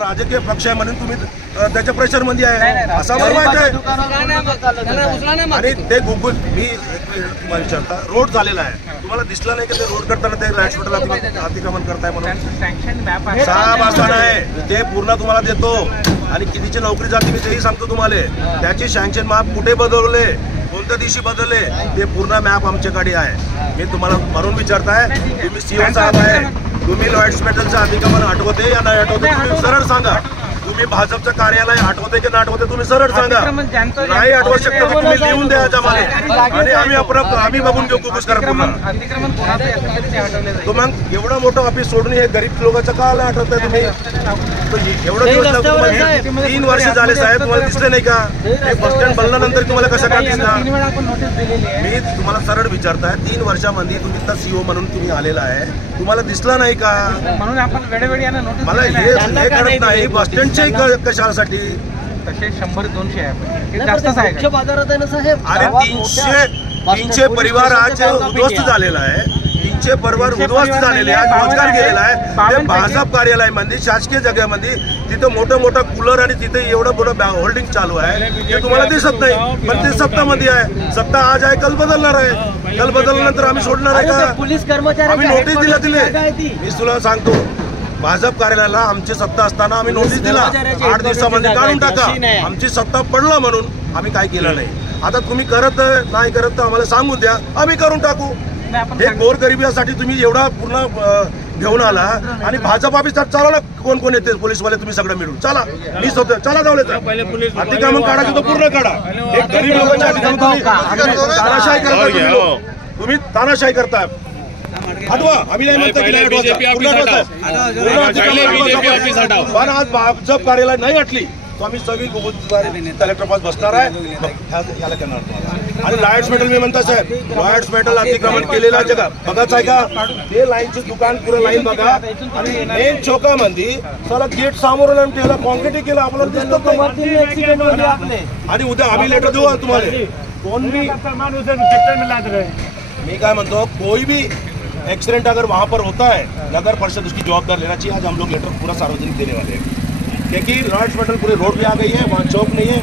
राजकीय पक्ष आहे म्हणून तुम्ही त्याच्या प्रेशर मध्ये आहे असा मला माहिती आहे। आणि ते गुगल मी विचारता रोड झालेला आहे, तुम्हाला दिसला नाही की ते रोड करताना ते लाईट शूटला अतिक्रमण करताय म्हणून? 6 वाजता आहे ते पूर्ण तुम्हाला देतो आणि कितीची नोकरी जाते मी तेही सांगतो तुम्हाला। त्याची सँक्शन मॅप कुठे बदलले, कोणत्या दिवशी बदलले ते पूर्ण मॅप आमच्याकडे आहे। मी तुम्हाला म्हणून विचारताय, तुम्ही सीओ साहेब आहे, तुम्ही लॉयड हॉस्पिटलचं अतिक्रमण हटवते या नाही हटवते तुम्ही सरळ सांगा। तुम्ही भाजपचं कार्यालय हटवते की नाही हटवते तुम्ही सरळ सांगा। नाही हटवू शकता तर तुम्ही लिहून द्या आम्हाला आणि आम्ही बघून घेऊ कुठून करा। तो मग एवढं मोठं ऑफिस सोडून हे गरीब लोकांचं का हटवताय तुम्ही? एवढं दिवस 3 वर्ष झाले साहेब, तुम्हाला दिसले नाही का? हे बस स्टँड बनल्यानंतर तुम्हाला कसं काय दिसणार? मी तुम्हाला सरळ विचारताय, 3 वर्षामध्ये तुम्ही तर सीओ म्हणून तुम्ही आलेला आहे, तुम्हाला दिसला नाही का? म्हणून आपण वेळोवेळी मला हे कळत नाही बस स्टँडचे कशासाठी तसे 100-200 आहे जास्तच आहे बाजारात आहे ना साहेब। आणि 300 परिवार आज उद्ध्वस्त झालेला आहे, 300 परिवार उद्ध्वस्त झालेले आज रोजगार गेलेला आहे। ते भाजप कार्यालयामध्ये शासकीय जागेमध्ये तिथे मोठं कूलर आणि तिथे एवढं मोठं होल्डिंग चालू आहे ते तुम्हाला दिसत नाही, पण ते सत्तामध्ये आहे। सत्ता आज आहे कल बदलणार आहे, कल बदलल्यानंतर आम्ही सोडणार आहे का? पोलीस कर्मचारी आम्ही नोटीस दिले। मी तुला सांगतो भाजप कार्यालयाला आमची सत्ता असताना आम्ही नोटीस दिला 8 दिवसामध्ये काढून टाका, आमची सत्ता पडलं म्हणून आम्ही काय केलं नाही। आता तुम्ही करत नाही करत तर आम्हाला सांगून द्या, आम्ही करून टाकू। हे गोरगरिबासाठी तुम्ही एवढा पूर्ण घेऊन आला आणि भाजप ऑफिसात चालवला कोण कोण येते पोलीसवाले तुम्ही सगळं मिळून चला। मी स्वतः चला जावले अतिक्रमण काढायचं तो पूर्ण काढा। हे गरीब लोकांच्या अतिक्रमण तानाशाही करता, तुम्ही तानाशाही करताय। हटवा आम्ही नाही म्हणतो की पण आज भाजप कार्यालय नाही हटली तो आम्ही सगळी कलेक्टर पास बसणार आहे याला करणार। आणि लाईट्स मेटल मी म्हणता साहेब, लाईट्स मेटल अतिक्रमण केलेला जगा बघाच आहे का? ते लाईनचं दुकान पुरं लाईन बघा आणि मेन चौकामध्ये चला गेट समोर ठेवला कॉन्क्रीट केलं आपल्याला दिसतं। आणि उद्या आम्ही लेटर देऊ तुम्हाला कोण भी मैं क्या म्हणतो कोई भी एक्सीडेंट अगर वहाँ पर होता है नगर परिषद उसकी जवाबदार लेना चाहिए। आज हम लोग लेटर पूरा सार्वजनिक देने वाले हैं क्योंकि लॉयड हॉस्पिटल पूरे रोड पे आ गई है, वहाँ चौक नहीं है।